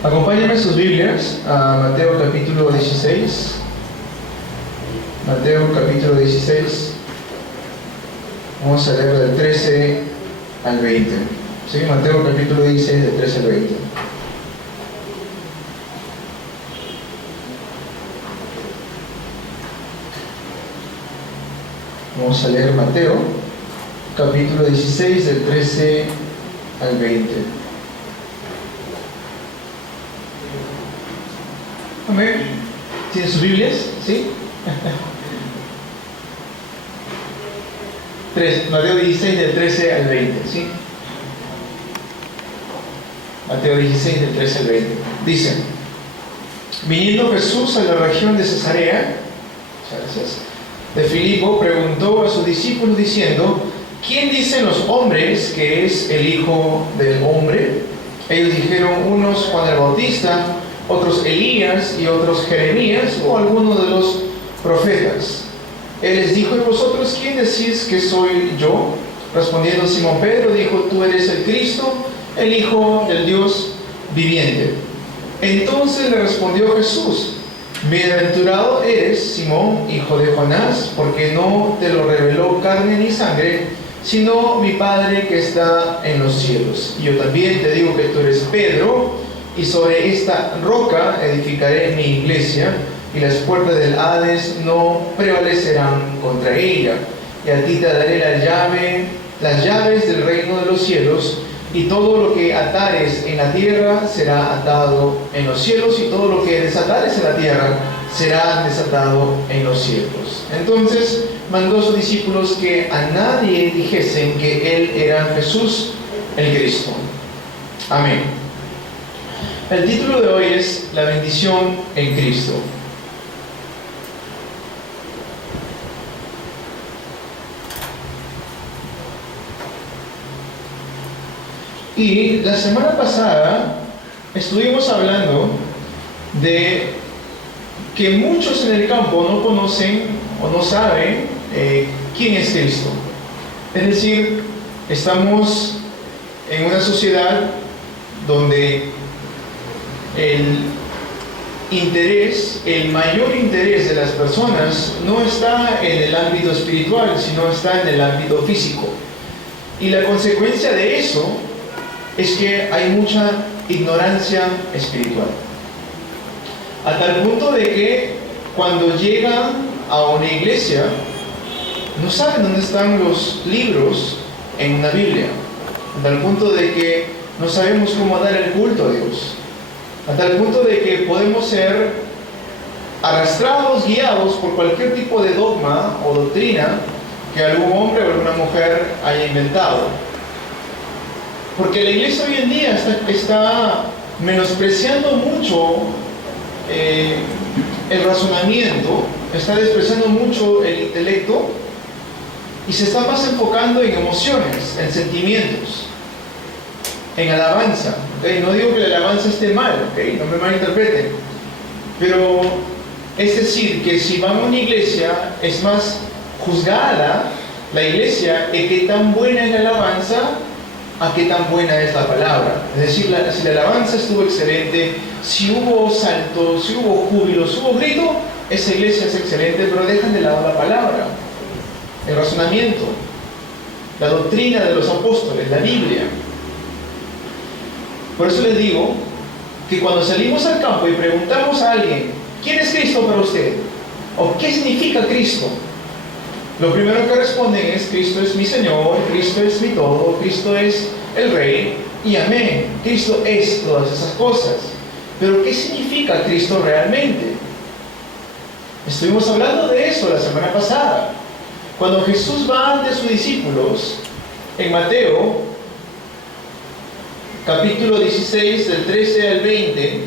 Acompáñenme sus Biblias a Mateo capítulo 16. Mateo capítulo 16. Vamos a leer del 13 al 20. ¿Sí? Mateo capítulo 16, del 13 al 20. Vamos a leer Mateo capítulo 16, del 13 al 20. Amén. ¿Tienen sus Biblias? ¿Sí? Mateo 16, del 13 al 20. ¿Sí? Mateo 16, del 13 al 20. Dice: viniendo Jesús a la región de Cesarea, de Filipo, preguntó a sus discípulos diciendo: ¿quién dicen los hombres que es el Hijo del Hombre? Ellos dijeron: unos Juan el Bautista, otros Elías, y otros Jeremías, o alguno de los profetas. Él les dijo: ¿y vosotros quién decís que soy yo? Respondiendo Simón Pedro, dijo: tú eres el Cristo, el Hijo del Dios viviente. Entonces le respondió Jesús: bienaventurado eres, Simón, hijo de Jonás, porque no te lo reveló carne ni sangre, sino mi Padre que está en los cielos. Y yo también te digo que tú eres Pedro, y sobre esta roca edificaré mi iglesia, y las puertas del Hades no prevalecerán contra ella. Y a ti te daré las llaves del reino de los cielos, y todo lo que atares en la tierra será atado en los cielos, y todo lo que desatares en la tierra será desatado en los cielos. Entonces mandó a sus discípulos que a nadie dijesen que él era Jesús el Cristo. Amén. El título de hoy es La bendición en Cristo. Y la semana pasada estuvimos hablando de que muchos en el campo no conocen o no saben quién es Cristo. Es decir, estamos en una sociedad donde el mayor interés de las personas no está en el ámbito espiritual, sino está en el ámbito físico. Y la consecuencia de eso es que hay mucha ignorancia espiritual. A tal punto de que cuando llegan a una iglesia, no saben dónde están los libros en una Biblia. A tal punto de que no sabemos cómo dar el culto a Dios. A tal punto de que podemos ser arrastrados, guiados por cualquier tipo de dogma o doctrina que algún hombre o alguna mujer haya inventado. Porque la iglesia hoy en día está menospreciando mucho el razonamiento, está despreciando mucho el intelecto y se está más enfocando en emociones, en sentimientos, en alabanza. ¿Okay? No digo que la alabanza esté mal, ¿okay? No me malinterpreten, pero es decir, que si vamos a una iglesia es más juzgada la iglesia en qué tan buena es la alabanza a qué tan buena es la palabra. Es decir, si la alabanza estuvo excelente, si hubo saltos, si hubo júbilo, si hubo grito, esa iglesia es excelente, pero dejan de lado la palabra, el razonamiento, la doctrina de los apóstoles, la Biblia. Por eso les digo que cuando salimos al campo y preguntamos a alguien: ¿quién es Cristo para usted? ¿O qué significa Cristo? Lo primero que responden es: Cristo es mi Señor, Cristo es mi todo, Cristo es el Rey, y amén. Cristo es todas esas cosas. Pero ¿qué significa Cristo realmente? Estuvimos hablando de eso la semana pasada. Cuando Jesús va ante sus discípulos, en Mateo, capítulo 16, del 13 al 20,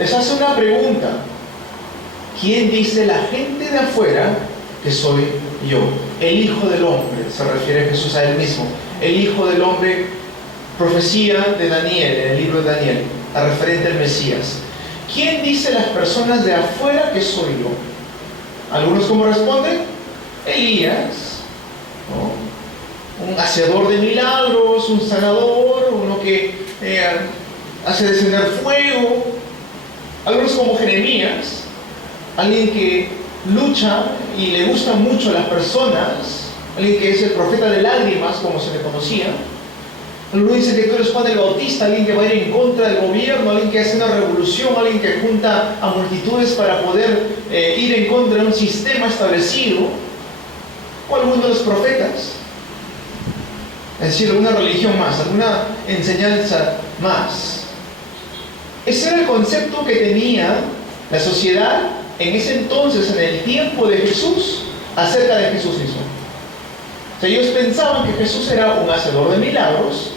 les hace una pregunta: ¿quién dice la gente de afuera que soy yo? El Hijo del Hombre, se refiere Jesús a él mismo. El Hijo del Hombre, profecía de Daniel, en el libro de Daniel, referente al Mesías. ¿Quién dice las personas de afuera que soy yo? Algunos, ¿cómo responden? Elías, ¿no? Un hacedor de milagros, un sanador, uno que hace descender fuego. Algunos como Jeremías, alguien que lucha y le gustan mucho a las personas, alguien que es el profeta de lágrimas, como se le conocía. Algunos dicen que tú eres Juan el Bautista, alguien que va a ir en contra del gobierno, alguien que hace una revolución, alguien que junta a multitudes para poder ir en contra de un sistema establecido, o algunos de los profetas. Es decir, alguna religión más, alguna enseñanza más. Ese era el concepto que tenía la sociedad en ese entonces, en el tiempo de Jesús, acerca de Jesús mismo. O sea, ellos pensaban que Jesús era un hacedor de milagros,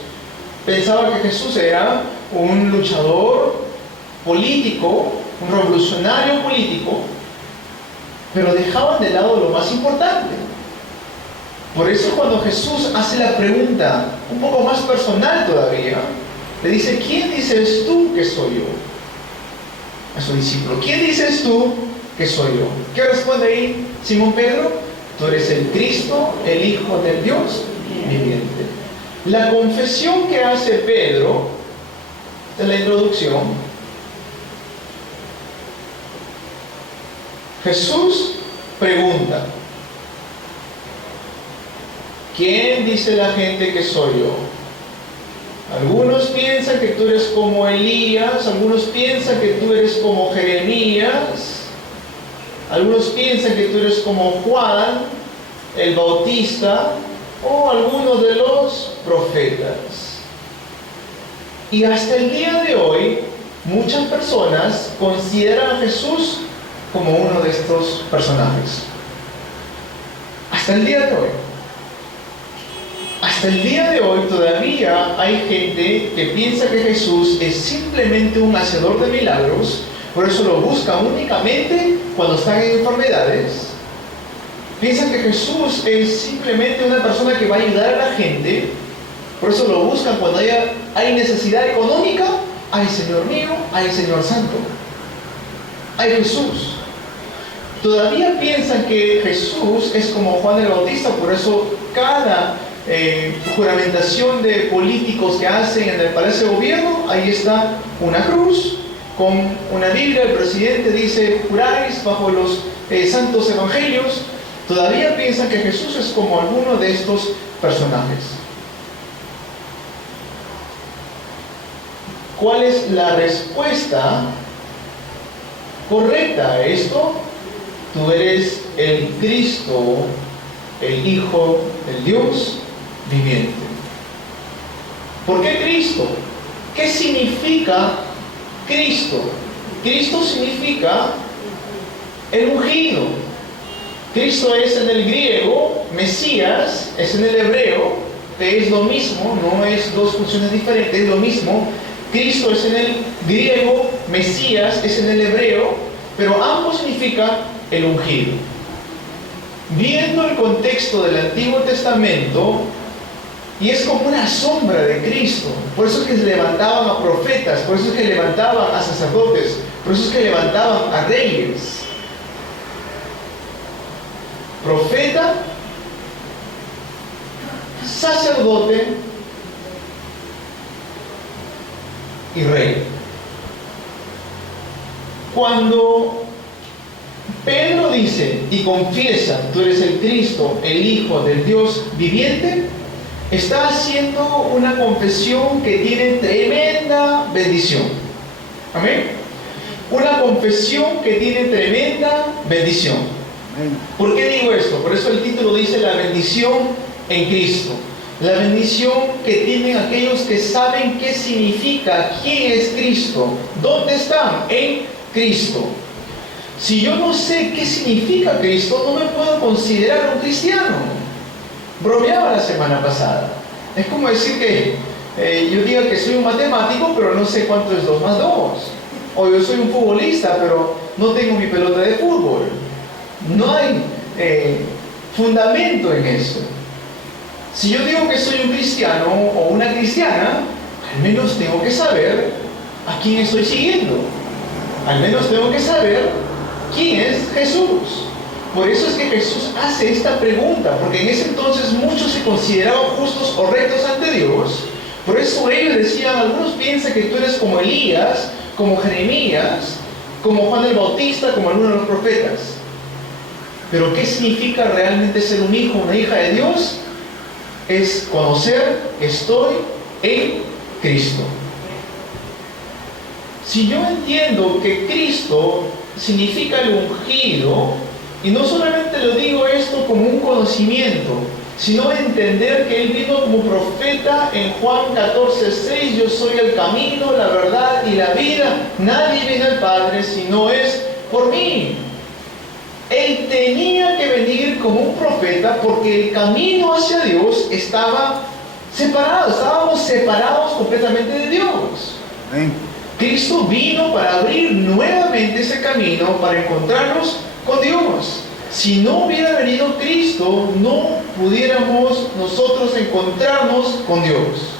pensaban que Jesús era un luchador político, un revolucionario político, pero dejaban de lado lo más importante. Por eso cuando Jesús hace la pregunta un poco más personal todavía, le dice: ¿quién dices tú que soy yo? A su discípulo: ¿quién dices tú que soy yo? ¿Qué responde ahí Simón Pedro? Tú eres el Cristo, el Hijo del Dios viviente. La confesión que hace Pedro en la introducción, Jesús pregunta: ¿quién dice la gente que soy yo? Algunos piensan que tú eres como Elías, algunos piensan que tú eres como Jeremías, algunos piensan que tú eres como Juan el Bautista, o algunos de los profetas. Y hasta el día de hoy, muchas personas consideran a Jesús como uno de estos personajes. Hasta el día de hoy. Hasta el día de hoy todavía hay gente que piensa que Jesús es simplemente un hacedor de milagros, por eso lo buscan únicamente cuando están en enfermedades. Piensan que Jesús es simplemente una persona que va a ayudar a la gente, por eso lo buscan cuando hay necesidad económica. ¡Ay, Señor mío! ¡Ay, Señor Santo! ¡Ay, Jesús! Todavía piensan que Jesús es como Juan el Bautista, por eso cada juramentación de políticos que hacen en el Palacio de Gobierno, ahí está una cruz con una Biblia. El presidente dice: juráis bajo los santos evangelios. Todavía piensan que Jesús es como alguno de estos personajes. ¿Cuál es la respuesta correcta a esto? Tú eres el Cristo, el Hijo del Dios viviente. ¿Por qué Cristo? ¿Qué significa Cristo? Cristo significa el ungido. Cristo es en el griego, Mesías es en el hebreo, que es lo mismo, no es dos funciones diferentes, es lo mismo. Cristo es en el griego, Mesías es en el hebreo, pero ambos significan el ungido. Viendo el contexto del Antiguo Testamento, y es como una sombra de Cristo, por eso es que se levantaban a profetas, por eso es que levantaban a sacerdotes, por eso es que levantaban a reyes. Profeta, sacerdote y rey. Cuando Pedro dice y confiesa: tú eres el Cristo, el Hijo del Dios viviente, está haciendo una confesión que tiene tremenda bendición. Amén. Una confesión que tiene tremenda bendición. ¿Por qué digo esto? Por eso el título dice: la bendición en Cristo. La bendición que tienen aquellos que saben qué significa, quién es Cristo, dónde están, en Cristo. Si yo no sé qué significa Cristo, no me puedo considerar un cristiano. Bromeaba la semana pasada. Es como decir que yo diga que soy un matemático, pero no sé cuánto es 2 más 2. O yo soy un futbolista, pero no tengo mi pelota de fútbol. No hay fundamento en eso. Si yo digo que soy un cristiano o una cristiana, al menos tengo que saber a quién estoy siguiendo. Al menos tengo que saber quién es Jesús. Por eso es que Jesús hace esta pregunta, porque en ese entonces muchos se consideraban justos o rectos ante Dios. Por eso ellos decían, algunos piensan piensa que tú eres como Elías, como Jeremías, como Juan el Bautista, como alguno de los profetas. Pero ¿qué significa realmente ser un hijo, una hija de Dios? Es conocer que estoy en Cristo. Si yo entiendo que Cristo significa el ungido, y no solamente lo digo esto como un conocimiento, sino entender que Él vino como profeta en Juan 14:6, yo soy el camino, la verdad y la vida, nadie viene al Padre si no es por mí. Él tenía que venir como un profeta porque el camino hacia Dios estaba separado, estábamos separados completamente de Dios. Amén. Cristo vino para abrir nuevamente ese camino, para encontrarnos con Dios. Si no hubiera venido Cristo, no pudiéramos nosotros encontrarnos con Dios.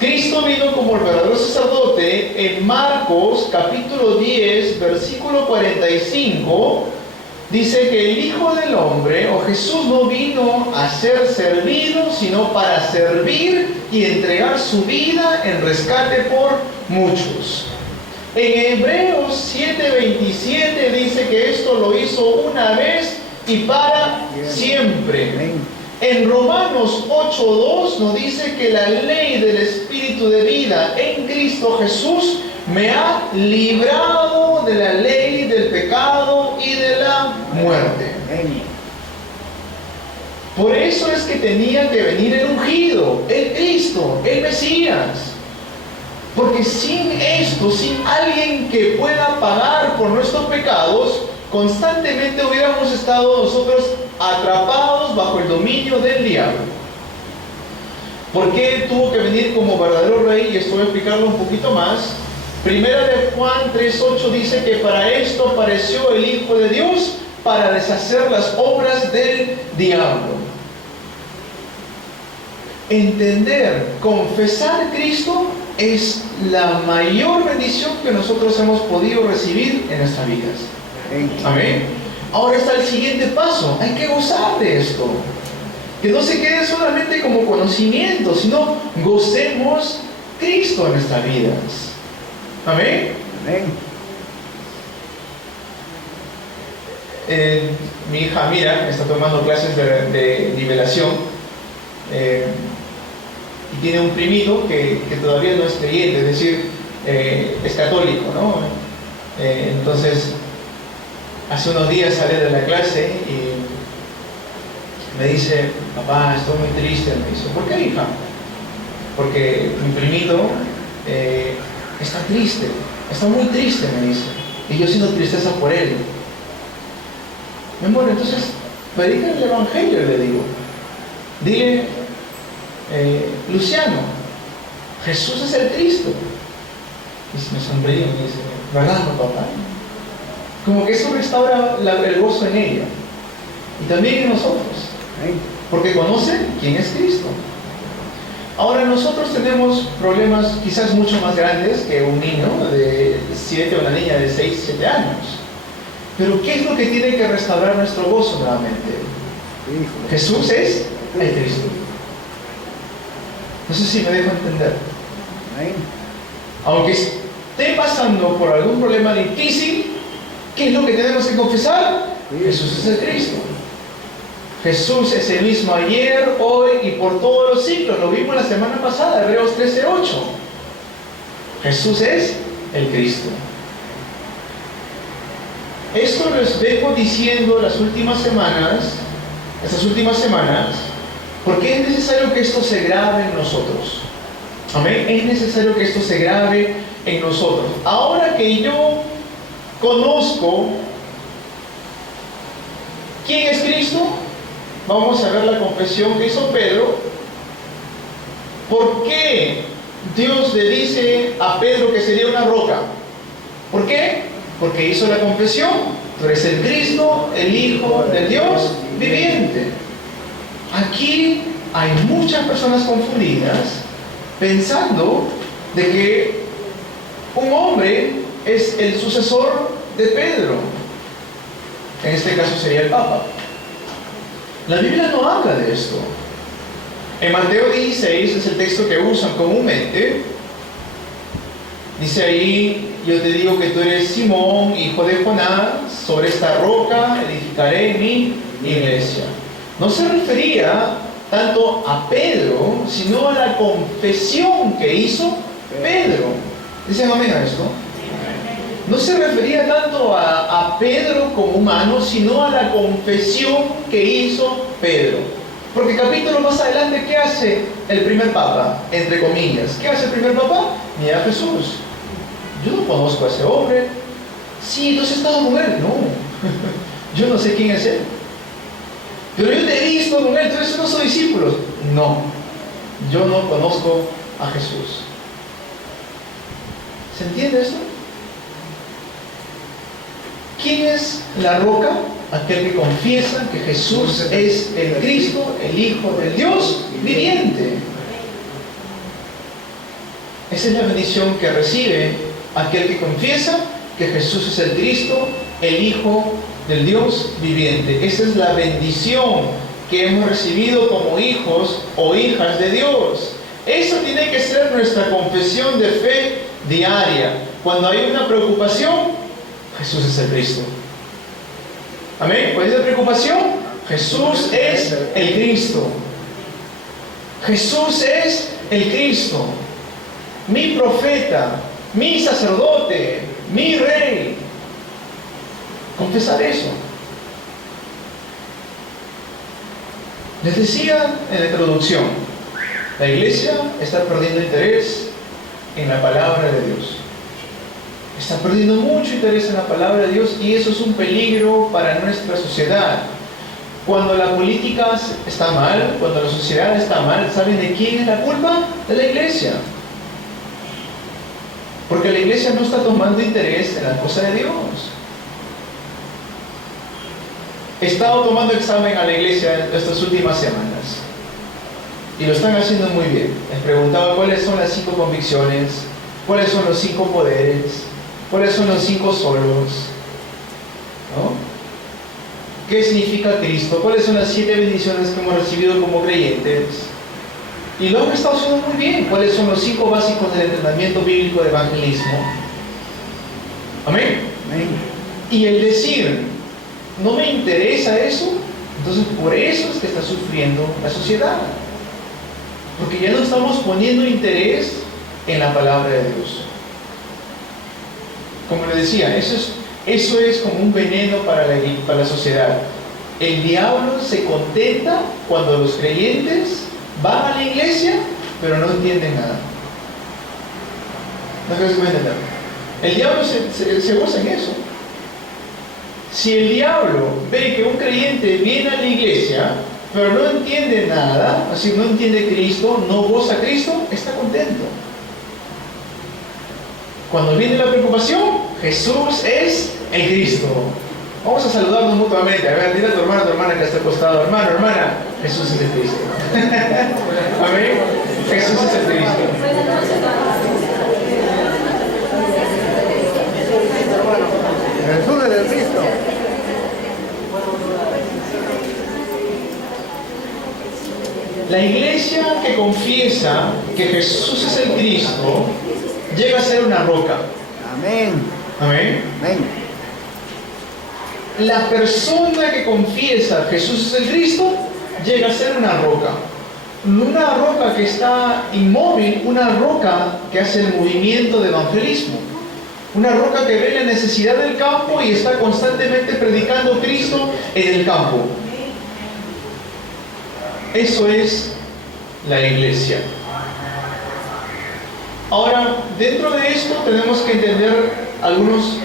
Cristo vino como el verdadero sacerdote. En Marcos capítulo 10, versículo 45, dice que el Hijo del Hombre, o Jesús, no vino a ser servido, sino para servir y entregar su vida en rescate por muchos. En Hebreos 7:27 dice que esto lo hizo una vez y para siempre. En Romanos 8:2 nos dice que la ley del Espíritu de vida en Cristo Jesús me ha librado de la ley del pecado y de la muerte. Por eso es que tenía que venir el ungido, el Cristo, el Mesías. Porque sin esto, sin alguien que pueda pagar por nuestros pecados, constantemente hubiéramos estado nosotros atrapados bajo el dominio del diablo. ¿Por qué tuvo que venir como verdadero rey? Y esto voy a explicarlo un poquito más. Primera de Juan 3:8 dice que para esto apareció el Hijo de Dios, para deshacer las obras del diablo. Entender, confesar a Cristo es la mayor bendición que nosotros hemos podido recibir en nuestras vidas. Amén. Ahora está el siguiente paso. Hay que gozar de esto. Que no se quede solamente como conocimiento, sino gocemos Cristo en nuestras vidas. Amén. Amén. Mi hija Mira está tomando clases de nivelación. Y tiene un primito que todavía no es creyente, es decir, es católico, ¿no? Entonces, hace unos días sale de la clase y me dice: papá, estoy muy triste. Me dice: ¿por qué, hija? Porque mi primito está triste, está muy triste, me dice, y yo siento tristeza por él. Mi amor, entonces, predica el Evangelio, le digo. Dile: Luciano, Jesús es el Cristo. Y me sonríe y me dice: ¿verdad, no, papá? Como que eso restaura el gozo en ella y también en nosotros, porque conocen quién es Cristo. Ahora nosotros tenemos problemas quizás mucho más grandes que un niño de 7 o una niña de 6, 7 años. Pero ¿qué es lo que tiene que restaurar nuestro gozo nuevamente? Jesús es el Cristo. No sé si me dejo entender. Aunque esté pasando por algún problema difícil, ¿qué es lo que tenemos que confesar? Jesús es el Cristo. Jesús es el mismo ayer, hoy y por todos los siglos. Lo vimos la semana pasada, Hebreos 13:8. Jesús es el Cristo. Esto les dejo diciendo estas últimas semanas, porque es necesario que esto se grabe en nosotros. Amén. Es necesario que esto se grabe en nosotros. Ahora que yo conozco quién es Cristo, vamos a ver la confesión que hizo Pedro. ¿Por qué Dios le dice a Pedro que sería una roca? ¿Por qué? Porque hizo la confesión: tú eres el Cristo, el Hijo del Dios viviente. Aquí hay muchas personas confundidas pensando de que un hombre es el sucesor de Pedro. En este caso sería el Papa. La Biblia no habla de esto. En Mateo 16 es el texto que usan comúnmente. Dice ahí: yo te digo que tú eres Simón, hijo de Jonás, sobre esta roca edificaré mi iglesia. No se refería tanto a Pedro, sino a la confesión que hizo Pedro. ¿Dicen amén a esto? No se refería tanto a Pedro como humano, sino a la confesión que hizo Pedro. Porque capítulo más adelante, ¿qué hace el primer papa? Entre comillas. ¿Qué hace el primer papa? Mira a Jesús. Yo no conozco a ese hombre. Sí, ¿tú has estado con él? No. Yo no sé quién es él. Pero yo te he visto con él. ¿Tú eres uno de sus discípulos? No. Yo no conozco a Jesús. ¿Se entiende esto? ¿Quién es la roca? Aquel que confiesa que Jesús es el Cristo, el Hijo del Dios viviente. Esa es la bendición que recibe aquel que confiesa que Jesús es el Cristo, el Hijo del Dios viviente. Esa es la bendición que hemos recibido como hijos o hijas de Dios. Eso tiene que ser nuestra confesión de fe diaria. Cuando hay una preocupación, Jesús es el Cristo. Amén. ¿Cuál es la preocupación? Jesús es el Cristo. Jesús es el Cristo. Mi profeta, mi sacerdote, mi rey. Confesar eso. Les decía en la introducción, la iglesia está perdiendo interés en la palabra de Dios. Está perdiendo mucho interés en la palabra de Dios, y eso es un peligro para nuestra sociedad. Cuando la política está mal, cuando la sociedad está mal, ¿saben de quién es la culpa? De la iglesia. Porque la iglesia no está tomando interés en la cosa de Dios. He estado tomando examen a la iglesia estas últimas semanas, y lo están haciendo muy bien. Les preguntaba cuáles son las 5 convicciones, cuáles son los 5 poderes, cuáles son los 5 solos, ¿no? ¿Qué significa Cristo? ¿Cuáles son las 7 bendiciones que hemos recibido como creyentes? Y lo han estado haciendo muy bien. ¿Cuáles son los 5 básicos del entrenamiento bíblico de evangelismo? Amén. Amén. Y el decir, no me interesa eso, entonces por eso es que está sufriendo la sociedad. Porque ya no estamos poniendo interés en la palabra de Dios. Como le decía, eso es como un veneno para la sociedad. El diablo se contenta cuando los creyentes van a la iglesia, pero no entienden nada. No creo que se puede entender. El diablo se goza en eso. Si el diablo ve que un creyente viene a la iglesia, pero no entiende nada, así no entiende Cristo, no goza a Cristo, está contento. Cuando viene la preocupación, Jesús es el Cristo. Vamos a saludarnos mutuamente. A ver, dile a tu hermana que está al costado: hermano, hermana, Jesús es el Cristo. Amén. Jesús es el Cristo. Jesús es el Cristo. La iglesia que confiesa que Jesús es el Cristo llega a ser una roca. Amén. Amén. Amén. La persona que confiesa Jesús es el Cristo llega a ser una roca. Una roca que está inmóvil, una roca que hace el movimiento de evangelismo. Una roca que ve la necesidad del campo y está constantemente predicando Cristo en el campo. Eso es la iglesia. Ahora, dentro de esto tenemos que entender algunos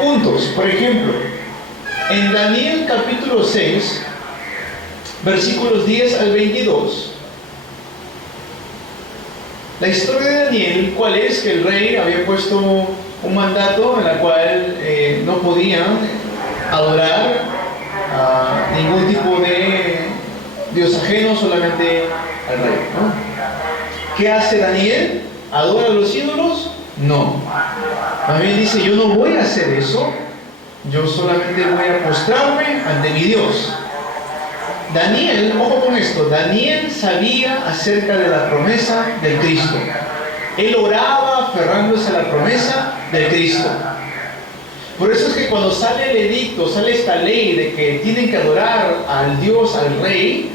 puntos. Por ejemplo, en Daniel capítulo 6, versículos 10 al 22, la historia de Daniel, ¿cuál es? Que el rey había puesto un mandato en el cual no podían adorar a ningún tipo de Dios ajeno, solamente al rey, ¿no? ¿Qué hace Daniel? ¿Adora a los ídolos? No. También dice: yo no voy a hacer eso, yo solamente voy a postrarme ante mi Dios. Daniel, ojo con esto, Daniel sabía acerca de la promesa del Cristo. Él oraba aferrándose a la promesa del Cristo. Por eso es que cuando sale el edicto, sale esta ley de que tienen que adorar al Dios, al Rey,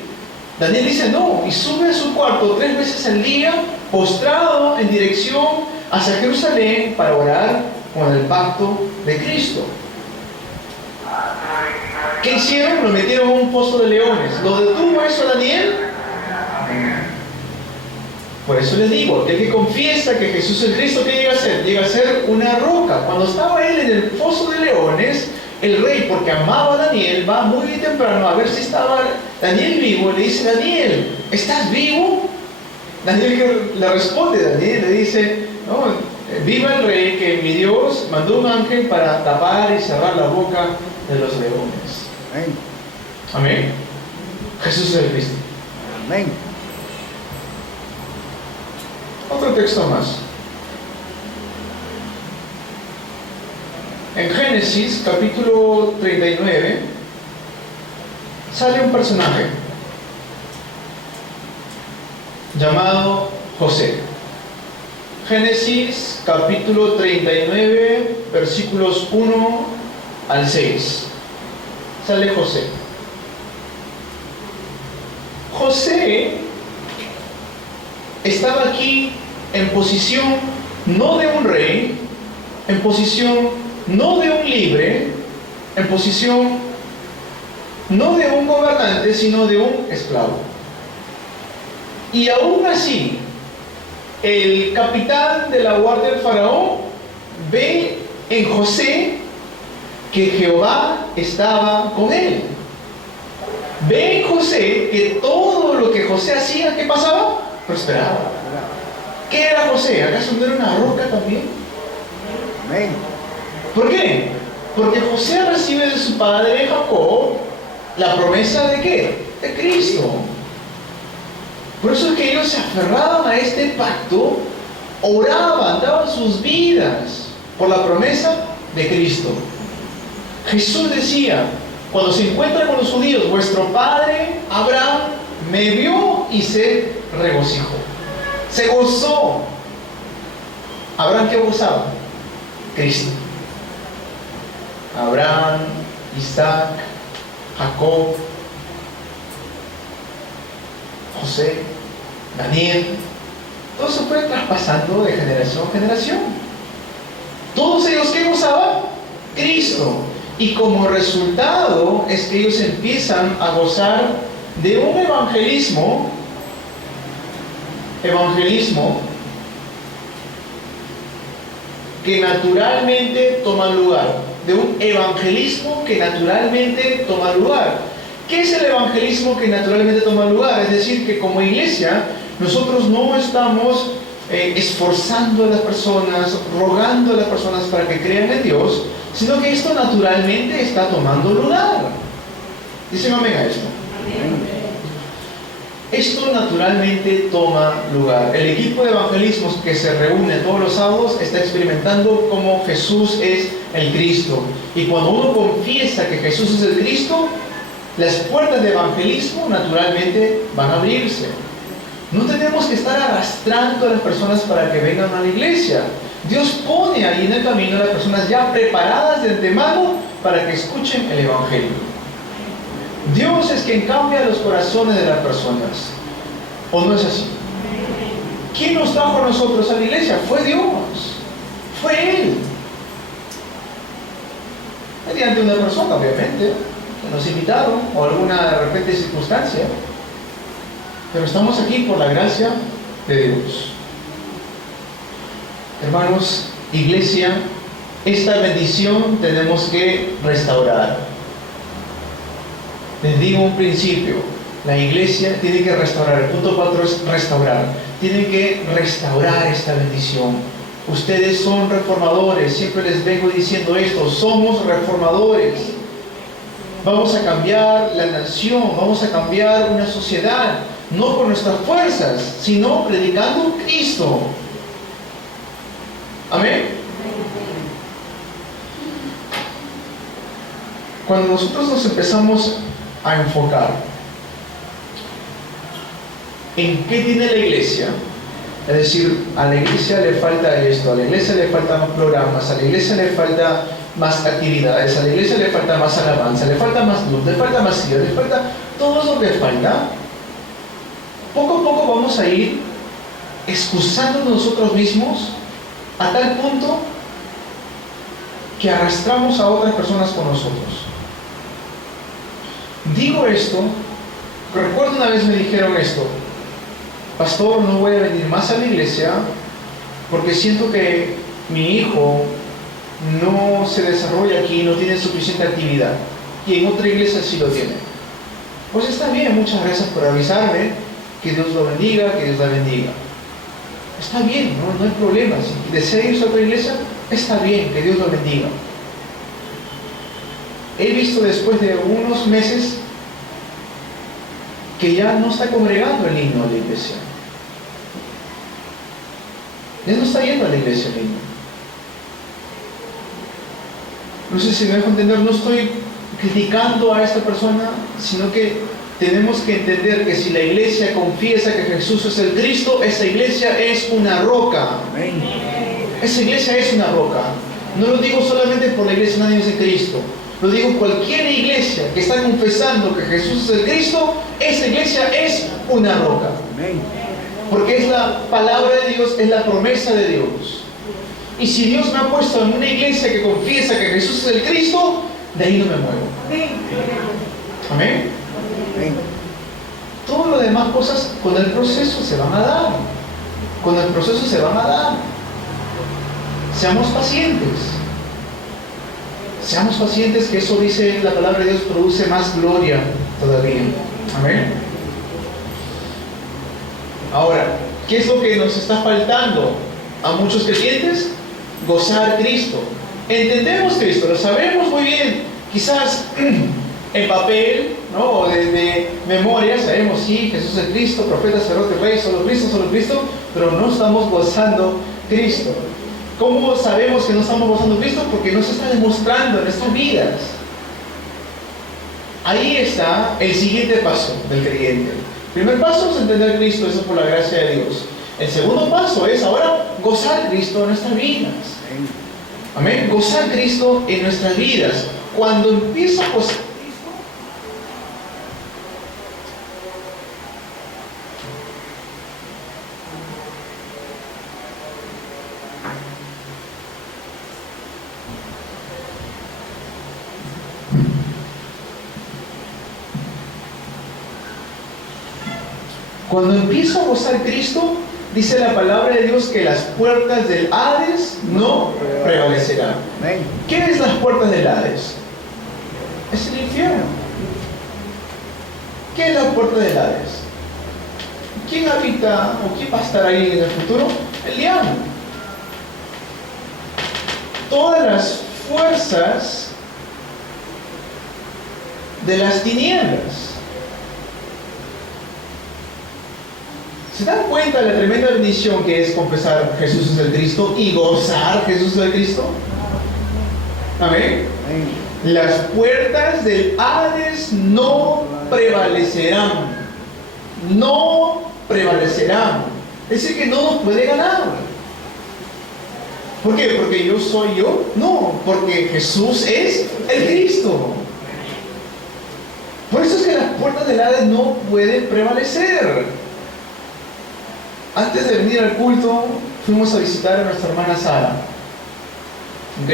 Daniel dice no, y sube a su cuarto 3 veces al día, postrado en dirección hacia Jerusalén para orar con el pacto de Cristo. ¿Qué hicieron? Lo metieron en un pozo de leones. ¿Lo detuvo eso Daniel? Por eso les digo, el que confiesa que Jesús es el Cristo, ¿qué llega a ser? Llega a ser una roca. Cuando estaba él en el pozo de leones, el rey, porque amaba a Daniel, va muy bien temprano a ver si estaba Daniel vivo, y le dice, Daniel, ¿estás vivo? Daniel le responde, Daniel le dice, no, viva el rey, que mi Dios mandó un ángel para tapar y cerrar la boca de los leones. Amén. Amén. Jesús es el Cristo. Amén. Otro texto más. En Génesis, capítulo 39, sale un personaje llamado José. Génesis, capítulo 39, versículos 1 al 6. Sale José. José estaba aquí en posición no de un rey, en posición no de un libre, en posición no de un gobernante, sino de un esclavo. Y aún así, el capitán de la guardia del faraón ve en José que Jehová estaba con él. Ve en José que todo lo que José hacía, ¿qué pasaba? Prosperaba. ¿Qué era José? ¿Acaso no era una roca también? Amén. ¿Por qué? Porque José recibe de su padre Jacob la promesa de ¿qué? De Cristo. Por eso es que ellos se aferraban a este pacto, oraban, daban sus vidas por la promesa de Cristo. Jesús decía, cuando se encuentra con los judíos, vuestro padre Abraham me vio y se regocijó. Se gozó. ¿Abraham qué gozaba? Cristo. Abraham, Isaac, Jacob, José, Daniel, todo se fue traspasando de generación a generación. Todos ellos que gozaban, Cristo. Y como resultado es que ellos empiezan a gozar de un evangelismo que naturalmente toma lugar. De un evangelismo que naturalmente toma lugar. ¿Qué es el evangelismo que naturalmente toma lugar? Es decir, que como iglesia nosotros no estamos esforzando a las personas, rogando a las personas para que crean en Dios, sino que esto naturalmente está tomando lugar. Dicen amén a esto. Esto naturalmente toma lugar. El equipo de evangelismos que se reúne todos los sábados está experimentando cómo Jesús es el Cristo. Y cuando uno confiesa que Jesús es el Cristo, las puertas de evangelismo naturalmente van a abrirse. No tenemos que estar arrastrando a las personas para que vengan a la iglesia. Dios pone ahí en el camino a las personas ya preparadas de antemano para que escuchen el evangelio. Dios es quien cambia los corazones de las personas. ¿O no es así? ¿Quién nos trajo a nosotros a la iglesia? Fue Dios. Fue Él. Mediante una persona, obviamente, que nos invitaron, o alguna de repente circunstancia. Pero estamos aquí por la gracia de Dios. Hermanos, iglesia, esta bendición tenemos que restaurar. Les digo un principio, la iglesia tiene que restaurar. El punto 4 es restaurar. Tienen que restaurar esta bendición. Ustedes son reformadores, siempre les vengo diciendo esto, somos reformadores. Vamos a cambiar la nación, vamos a cambiar una sociedad, no por nuestras fuerzas, sino predicando Cristo. Amén. Cuando nosotros nos empezamos a enfocar en qué tiene la iglesia. Es decir, a la iglesia le falta esto, a la iglesia le faltan más programas, a la iglesia le falta más actividades, a la iglesia le falta más alabanza, le falta más luz, le falta más silla, le falta todo lo que falta. Poco a poco vamos a ir excusándonos nosotros mismos a tal punto que arrastramos a otras personas con nosotros. Digo esto, recuerdo una vez me dijeron esto: pastor, no voy a venir más a la iglesia porque siento que mi hijo no se desarrolla aquí, no tiene suficiente actividad, y en otra iglesia sí lo tiene. Pues está bien, muchas gracias por avisarme, que Dios lo bendiga, que Dios la bendiga. Está bien, no hay problema. Si desea irse a otra iglesia, está bien, que Dios lo bendiga. He visto después de unos meses que ya no está congregando el niño a la iglesia. Ya no está yendo a la iglesia el niño. No sé si me dejo entender, no estoy criticando a esta persona, sino que tenemos que entender que si la iglesia confiesa que Jesús es el Cristo, esa iglesia es una roca. Amén. Esa iglesia es una roca. No lo digo solamente por la iglesia Nadie es de Cristo. Lo digo, cualquier iglesia que está confesando que Jesús es el Cristo, esa iglesia es una roca. Amén. Porque es la palabra de Dios, es la promesa de Dios. Y si Dios me ha puesto en una iglesia que confiesa que Jesús es el Cristo, de ahí no me muevo. Amén. Amén. Todas las demás cosas con el proceso se van a dar. Con el proceso se van a dar. Seamos pacientes. Seamos pacientes, que eso, dice la palabra de Dios, produce más gloria todavía. Amén. Ahora, ¿qué es lo que nos está faltando a muchos creyentes? Gozar Cristo. Entendemos Cristo, lo sabemos muy bien. Quizás en papel, ¿no? O de memoria sabemos, sí, Jesús es Cristo, profeta, sacerdote, rey, solo Cristo, pero no estamos gozando Cristo. ¿Cómo sabemos que no estamos gozando Cristo? Porque no se está demostrando en nuestras vidas. Ahí está el siguiente paso del creyente. El primer paso es entender a Cristo, eso por la gracia de Dios. El segundo paso es ahora gozar Cristo en nuestras vidas. Amén. Gozar Cristo en nuestras vidas. Cuando empiezo a gozar Cristo, cuando empiezo a gozar Cristo, dice la palabra de Dios que las puertas del Hades no prevalecerán. Amén. ¿Qué es las puertas del Hades? Es el infierno. ¿Qué es la puerta del Hades? ¿Quién habita o quién va a estar ahí en el futuro? El diablo. Todas las fuerzas de las tinieblas. ¿Se dan cuenta de la tremenda bendición que es confesar Jesús es el Cristo y gozar Jesús es el Cristo? Amén. Amén. Las puertas del Hades no prevalecerán. No prevalecerán. Es decir, que no nos puede ganar. ¿Por qué? ¿Porque yo soy yo? No, porque Jesús es el Cristo. Por eso es que las puertas del Hades no pueden prevalecer. Antes de venir al culto, fuimos a visitar a nuestra hermana Sara. ¿Ok?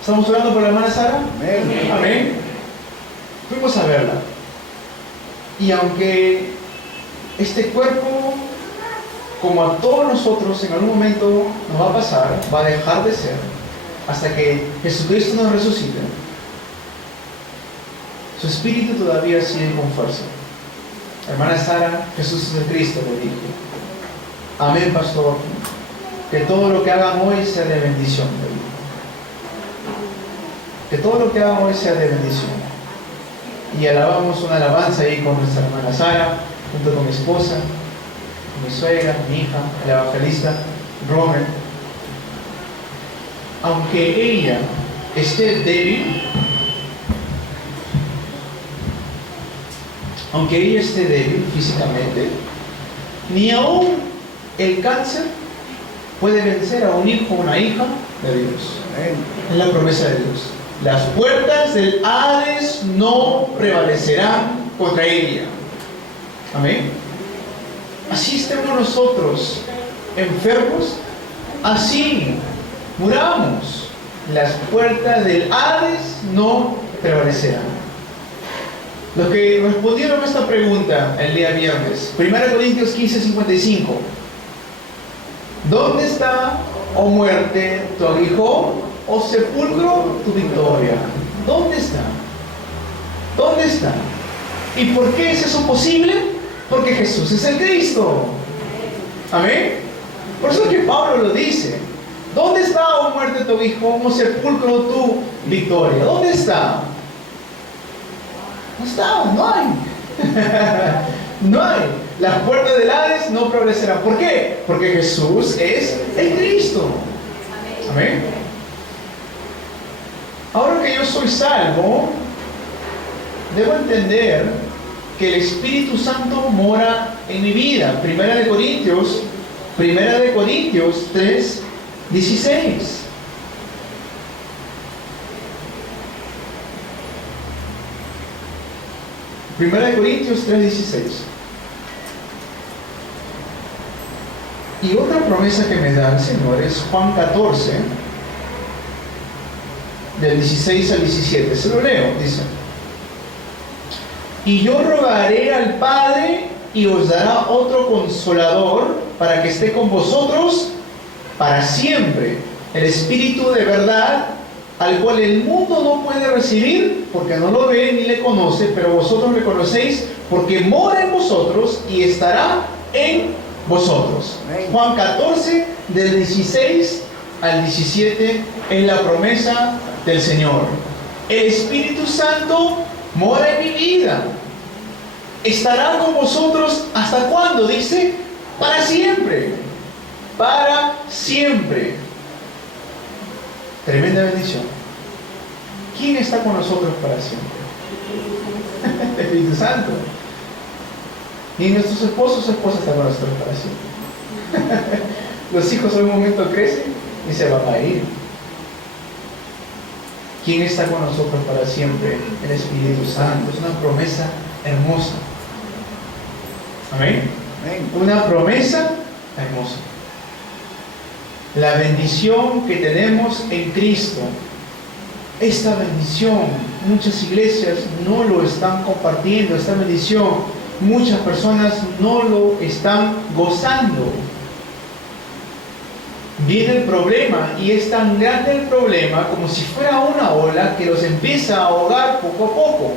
¿Estamos orando por la hermana Sara? Amén. Amén. Fuimos a verla. Y aunque este cuerpo, como a todos nosotros, en algún momento nos va a pasar, va a dejar de ser, hasta que Jesucristo nos resucite, su espíritu todavía sigue con fuerza. Hermana Sara, Jesús es el Cristo, le dijo. Amén, pastor. Que todo lo que hagan hoy sea de bendición, le dijo. Que todo lo que hagan hoy sea de bendición. Y alabamos una alabanza ahí con nuestra hermana Sara, junto con mi esposa, mi suegra, mi hija, el evangelista Robert. Aunque ella esté débil, físicamente, Ni aún el cáncer puede vencer a un hijo o una hija de Dios. Amén. Es la promesa de Dios. Las puertas del Hades no prevalecerán contra ella. Amén. Así estemos nosotros enfermos, así muramos, las puertas del Hades no prevalecerán. Los que respondieron a esta pregunta el día viernes, 1 Corintios 15:55. ¿Dónde está, oh muerte, tu aguijón, oh sepulcro, tu victoria? ¿Dónde está? ¿Dónde está? ¿Y por qué es eso posible? Porque Jesús es el Cristo. Amén. Por eso es que Pablo lo dice. ¿Dónde está, oh muerte, tu aguijón, oh sepulcro, tu victoria? ¿Dónde está? No está, no hay. No hay. Las puertas del Hades no prevalecerán. ¿Por qué? Porque Jesús es el Cristo. Amén. Ahora que yo soy salvo, debo entender que el Espíritu Santo mora en mi vida. Primera de Corintios 3:16. Primera de Corintios 3:16. Y otra promesa que me da el Señor es Juan 14, del 16 al 17. Se lo leo, dice: y yo rogaré al Padre y os dará otro consolador para que esté con vosotros para siempre, el Espíritu de verdad, al cual el mundo no puede recibir porque no lo ve ni le conoce, pero vosotros le conocéis porque mora en vosotros y estará en vosotros. Amén. Juan 14, del 16 al 17, es la promesa del Señor. El Espíritu Santo mora en mi vida. Estará con vosotros ¿hasta cuándo? Dice, para siempre. Para siempre. Tremenda bendición. ¿Quién está con nosotros para siempre? El Espíritu Santo. Y nuestros esposos o esposas están con nosotros para siempre. Los hijos en un momento crecen y se van a ir. ¿Quién está con nosotros para siempre? El Espíritu Santo. Es una promesa hermosa. Amén. Amén. Una promesa hermosa. La bendición que tenemos en Cristo. Esta bendición, muchas iglesias no lo están compartiendo. Esta bendición, muchas personas no lo están gozando. Viene el problema y es tan grande el problema como si fuera una ola que los empieza a ahogar poco a poco.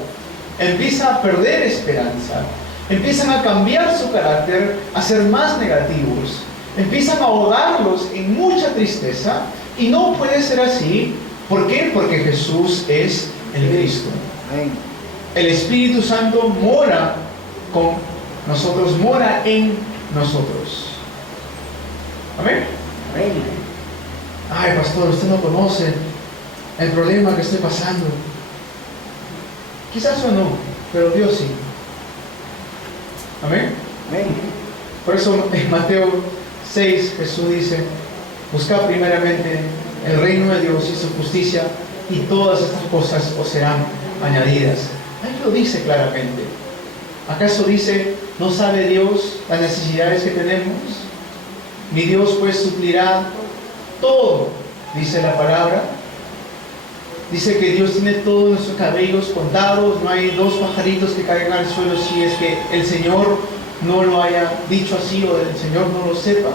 Empieza a perder esperanza. Empiezan a cambiar su carácter, a ser más negativos. Empiezan a ahogarlos en mucha tristeza y no puede ser así. ¿Por qué? Porque Jesús es el Cristo. Amén. El Espíritu Santo mora con nosotros, mora en nosotros. Amén. Amén. Ay, pastor, usted no conoce el problema que estoy pasando. Quizás o no, pero Dios sí. Amén. Amén. Por eso en Mateo 6 Jesús dice: buscad primeramente el reino de Dios y su justicia, y todas estas cosas os serán añadidas. Ahí lo dice claramente. ¿Acaso dice, no sabe Dios las necesidades que tenemos? Mi Dios pues suplirá todo, dice la palabra. Dice que Dios tiene todos nuestros cabellos contados. No hay dos pajaritos que caigan al suelo si es que el Señor no lo haya dicho así o el Señor no lo sepa.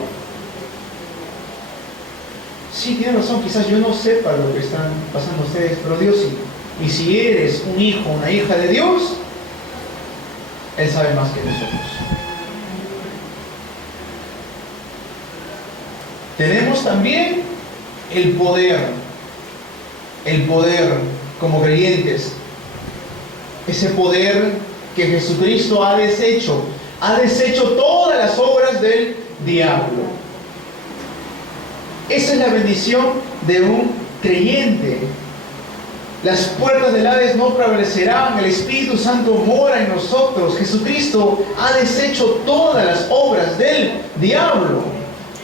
Sí, tiene razón, quizás yo no sepa lo que están pasando ustedes, pero Dios sí. Y si eres un hijo, una hija de Dios, Él sabe más que nosotros. Tenemos también el poder como creyentes, ese poder que Jesucristo ha deshecho todas las obras del diablo. Esa es la bendición de un creyente. Las puertas del Hades no prevalecerán, el Espíritu Santo mora en nosotros. Jesucristo ha deshecho todas las obras del diablo.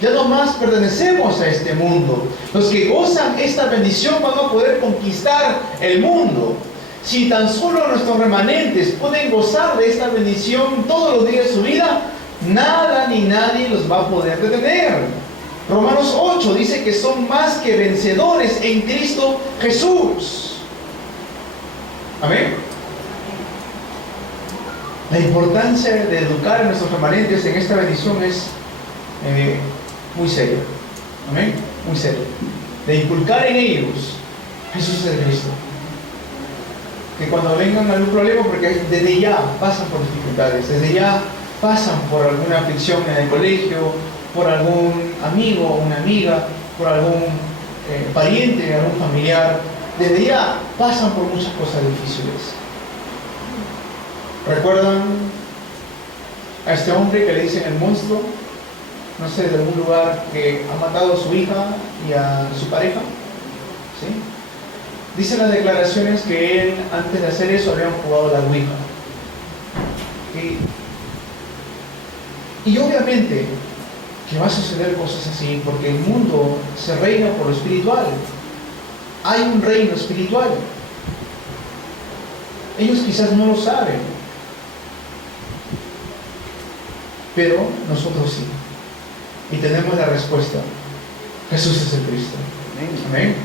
Ya no más pertenecemos a este mundo. Los que gozan esta bendición van a poder conquistar el mundo. Si tan solo nuestros remanentes pueden gozar de esta bendición todos los días de su vida, nada ni nadie los va a poder detener. Romanos 8 dice que son más que vencedores en Cristo Jesús. Amén. La importancia de educar a nuestros remanentes en esta bendición es muy seria. Amén. Muy seria. De inculcar en ellos Jesús es el Cristo. Que cuando vengan algún problema, porque desde ya pasan por dificultades, desde ya pasan por alguna aflicción en el colegio, por algún amigo o una amiga, por algún pariente, algún familiar, desde ya pasan por muchas cosas difíciles. ¿Recuerdan a este hombre que le dicen el monstruo? No sé, de algún lugar, que ha matado a su hija y a su pareja. ¿Sí? Dicen las declaraciones que él, antes de hacer eso, habían jugado la ouija. Y obviamente que va a suceder cosas así, porque el mundo se reina por lo espiritual. Hay un reino espiritual. Ellos quizás no lo saben, pero nosotros sí. Y tenemos la respuesta. Jesús es el Cristo. Amén.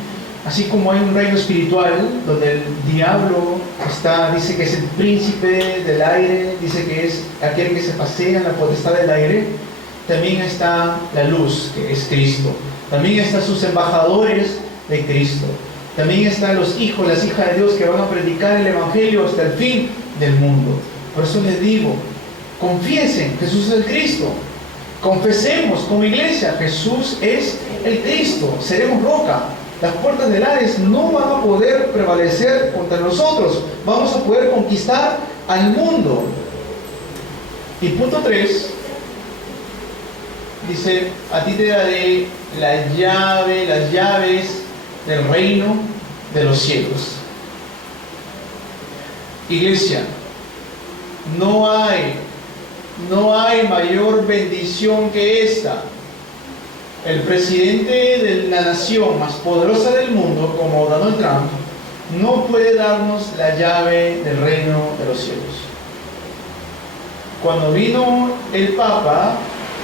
Así como hay un reino espiritual donde el diablo está, dice que es el príncipe del aire, dice que es aquel que se pasea en la potestad del aire, también está la luz, que es Cristo. También están sus embajadores de Cristo. También están los hijos, las hijas de Dios que van a predicar el Evangelio hasta el fin del mundo. Por eso les digo, confiesen, Jesús es el Cristo. Confesemos como iglesia, Jesús es el Cristo. Seremos roca. Las puertas del Hades no van a poder prevalecer contra nosotros. Vamos a poder conquistar al mundo. Y punto 3, dice, a ti te daré las llaves del reino de los cielos. Iglesia, no hay mayor bendición que esta. El presidente de la nación más poderosa del mundo, como Donald Trump, no puede darnos la llave del reino de los cielos. Cuando vino el Papa,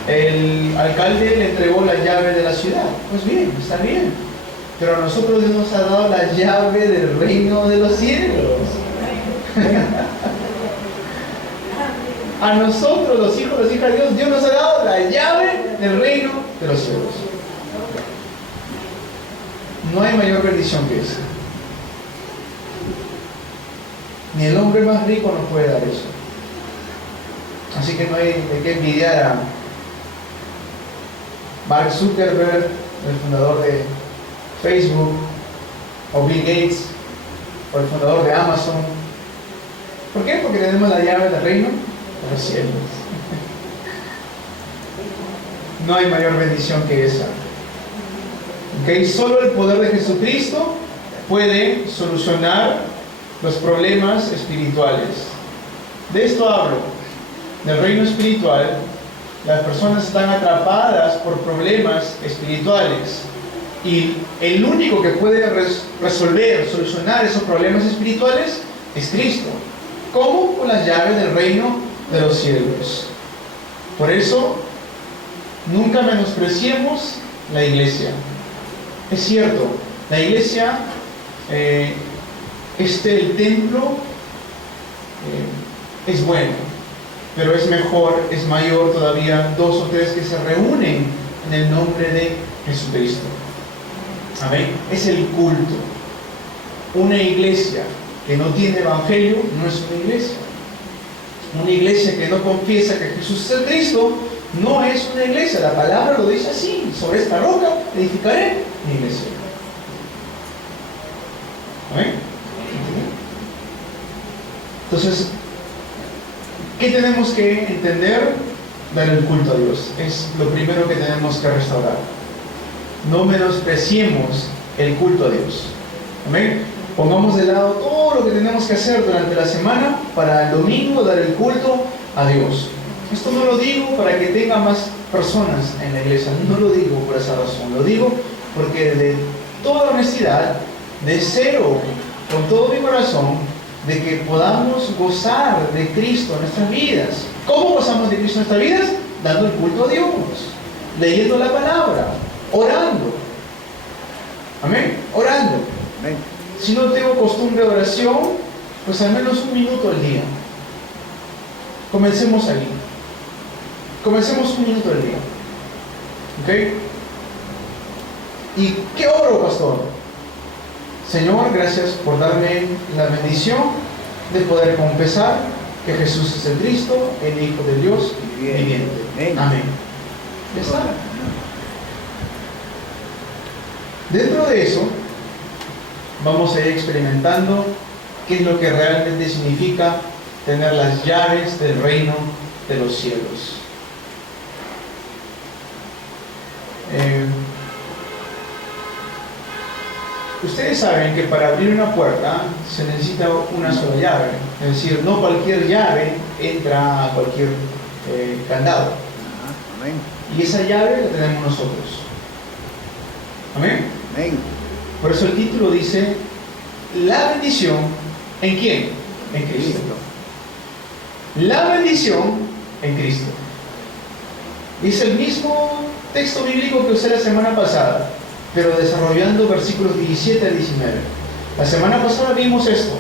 el alcalde le entregó la llave de la ciudad. Pues bien, está bien. Pero a nosotros Dios nos ha dado la llave del reino de los cielos. A nosotros, los hijos, las hijas de Dios, Dios nos ha dado la llave del reino de los cielos. No hay mayor bendición que esa. Ni el hombre más rico nos puede dar eso. Así que no hay de qué envidiar a Mark Zuckerberg, el fundador de Facebook, o Bill Gates, o el fundador de Amazon. ¿Por qué? Porque tenemos la llave del reino de los cielos. No hay mayor bendición que esa. ¿Okay? Solo el poder de Jesucristo puede solucionar los problemas espirituales. De esto hablo, del reino espiritual. Las personas están atrapadas por problemas espirituales y el único que puede resolver, solucionar esos problemas espirituales es Cristo. ¿Cómo? Con las llaves del reino de los cielos. Por eso, nunca menospreciemos la iglesia. Es cierto, la iglesia, el templo, es bueno, pero es mejor, es mayor todavía 2 o 3 que se reúnen en el nombre de Jesucristo. Amén. Es el culto. Una iglesia que no tiene evangelio no es una iglesia. Una iglesia que no confiesa que Jesús es el Cristo no es una iglesia. La palabra lo dice así: sobre esta roca edificaré mi iglesia. Amén. Entonces, ¿qué tenemos que entender? Dar el culto a Dios. Es lo primero que tenemos que restaurar. No menospreciemos el culto a Dios. Amén. Pongamos de lado todo lo que tenemos que hacer durante la semana para el domingo dar el culto a Dios. Esto no lo digo para que tenga más personas en la iglesia, no lo digo por esa razón, lo digo porque de toda honestidad deseo con todo mi corazón de que podamos gozar de Cristo en nuestras vidas. ¿Cómo gozamos de Cristo en nuestras vidas? Dando el culto a Dios, leyendo la palabra, orando. Amén, orando. Amén. Si no tengo costumbre de oración, pues al menos 1 minuto al día. Comencemos ahí. Comencemos 1 minuto al día. ¿Ok? ¿Y qué oro, pastor? Señor, gracias por darme la bendición de poder confesar que Jesús es el Cristo, el Hijo de Dios viviente. Amén. Ya está. Dentro de eso, vamos a ir experimentando qué es lo que realmente significa tener las llaves del reino de los cielos. Ustedes saben que para abrir una puerta se necesita una sola llave, es decir, no cualquier llave entra a cualquier candado. Amén. Y esa llave la tenemos nosotros. Amén. Amén. Por eso el título dice, la bendición, ¿en quién? En Cristo. La bendición en Cristo. Dice el mismo texto bíblico que usé la semana pasada, pero desarrollando versículos 17 al 19. La semana pasada vimos esto.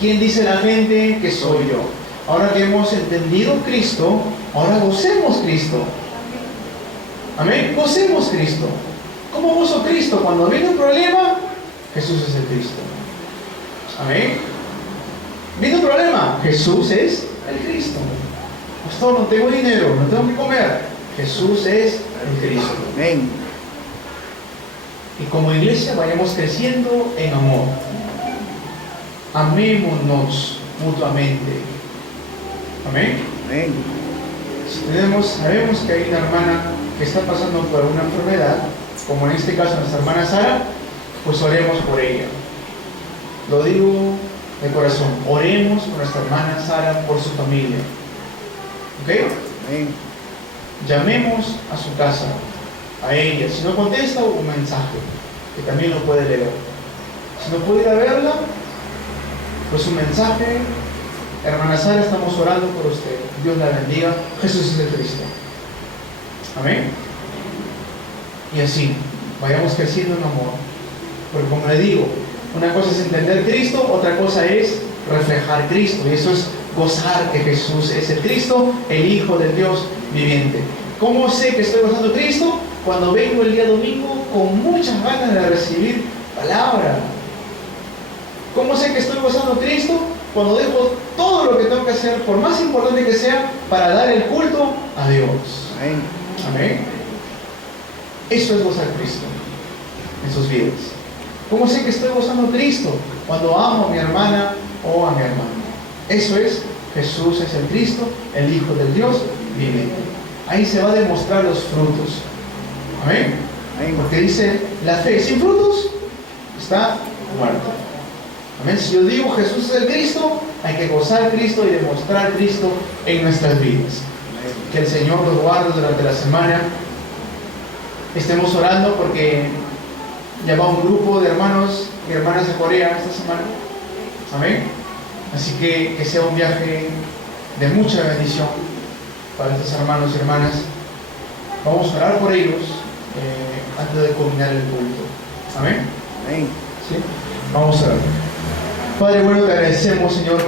¿Quién dice la gente que soy yo? Ahora que hemos entendido Cristo, ahora gocemos Cristo. Amén. Gocemos Cristo. ¿Cómo gozo Cristo? Cuando viene un problema, Jesús es el Cristo. Amén. ¿Viene un problema? Jesús es el Cristo. Pastor, no tengo dinero, no tengo que comer. Jesús es el Cristo. Amén. Y como iglesia vayamos creciendo en amor. Amémonos mutuamente. Amén. Amén. Si sabemos que hay una hermana que está pasando por una enfermedad, como en este caso nuestra hermana Sara, pues oremos por ella. Lo digo de corazón, oremos por nuestra hermana Sara, por su familia. ¿Ok? Amén. Llamemos a su casa, a ella. Si no contesta, un mensaje, que también lo puede leer. Si no puede ir a verla, pues un mensaje. Hermana Sara, estamos orando por usted. Dios la bendiga. Jesús es el Cristo. Amén. Y así, vayamos creciendo en amor. Porque como le digo, una cosa es entender Cristo, otra cosa es reflejar Cristo. Y eso es gozar que Jesús es el Cristo, el Hijo del Dios viviente. ¿Cómo sé que estoy gozando Cristo? Cuando vengo el día domingo con muchas ganas de recibir palabra. ¿Cómo sé que estoy gozando Cristo? Cuando dejo todo lo que tengo que hacer, por más importante que sea, para dar el culto a Dios. Amén. Amén. Eso es gozar Cristo en sus vidas. ¿Cómo sé que estoy gozando Cristo? Cuando amo a mi hermana o a mi hermano. Eso es, Jesús es el Cristo, el Hijo del Dios viviente. Ahí se va a demostrar los frutos. Amén. Amén. Porque dice, la fe sin frutos está muerta. Amén. Si yo digo Jesús es el Cristo, hay que gozar Cristo y demostrar Cristo en nuestras vidas. Que el Señor nos guarde durante la semana. Estemos orando porque ya va un grupo de hermanos y hermanas de Corea esta semana. Amén. Así que sea un viaje de mucha bendición para estos hermanos y hermanas. Vamos a orar por ellos antes de culminar el culto. Amén. Amén. ¿Sí? Vamos a orar. Padre bueno, te agradecemos, Señor, por